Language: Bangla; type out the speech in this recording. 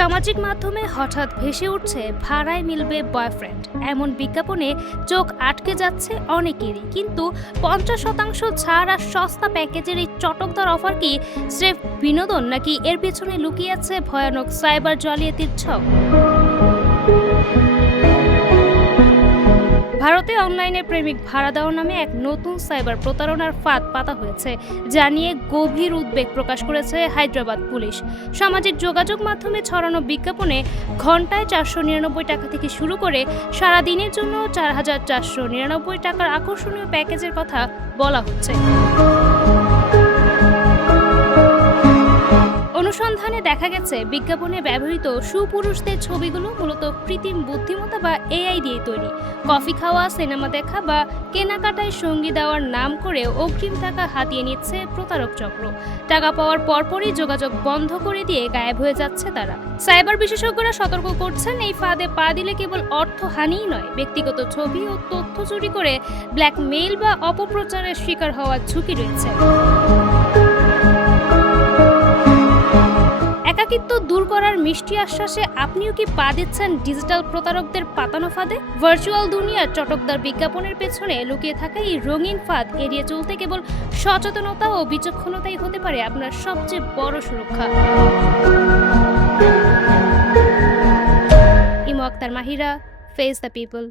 সামাজিক মাধ্যমে হঠাৎ ভেসে উঠছে ভাড়ায় মিলবে বয়ফ্রেন্ড এমন বিজ্ঞাপনে চোখ আটকে যাচ্ছে অনেকেরই। কিন্তু 50% ছাড় আর সস্তা প্যাকেজের এই চটকদার অফার কি স্রেফ বিনোদন, নাকি এর পেছনে লুকিয়ে আছে ভয়ানক সাইবার জালিয়াতির ছক? ভারতে অনলাইনে প্রেমিক ভাড়া দেওয়া নামে এক নতুন সাইবার প্রতারণার ফাঁদ পাতা হয়েছে, যা নিয়ে গভীর উদ্বেগ প্রকাশ করেছে হায়দ্রাবাদ পুলিশ। সামাজিক যোগাযোগ মাধ্যমে ছড়ানো বিজ্ঞাপনে ঘন্টায় 499 টাকা থেকে শুরু করে সারাদিনের জন্য 4499 টাকার আকর্ষণীয় প্যাকেজের কথা বলা হচ্ছে। অনুসন্ধানে দেখা গেছে বিজ্ঞাপনে ব্যবহৃত সুপুরুষদের ছবিগুলো মূলত কৃত্রিম বুদ্ধিমত্তা বা এআই দিয়ে তৈরি। কফি খাওয়া, সিনেমা দেখা বা কেনাকাটায় সঙ্গী দেওয়ার নাম করে অগ্রিম টাকা হাতিয়ে নিচ্ছে প্রতারক চক্র। টাকা পাওয়ার পরপরই যোগাযোগ বন্ধ করে দিয়ে গায়েব হয়ে যাচ্ছে তারা। সাইবার বিশেষজ্ঞরা সতর্ক করছেন, এই ফাঁদে পা দিলে কেবল অর্থহানিই নয়, ব্যক্তিগত ছবি ও তথ্য চুরি করে ব্ল্যাকমেইল বা অপপ্রচারের শিকার হওয়ার ঝুঁকি রয়েছে। একাকিত্ব দূর করার মিষ্টি আশ্বাসে আপনিও কি পা দিচ্ছেন ডিজিটাল প্রতারকদের পাতানো ফাঁদে? ভার্চুয়াল দুনিয়ার চটকদার বিজ্ঞাপনের পেছনে লুকিয়ে থাকা এই রঙিন ফাঁদ এড়িয়ে চলতে কেবল সচেতনতা ও বিচক্ষণতাই হতে পারে আপনার সবচেয়ে বড় সুরক্ষা। Imo Akter Mahira, face the people.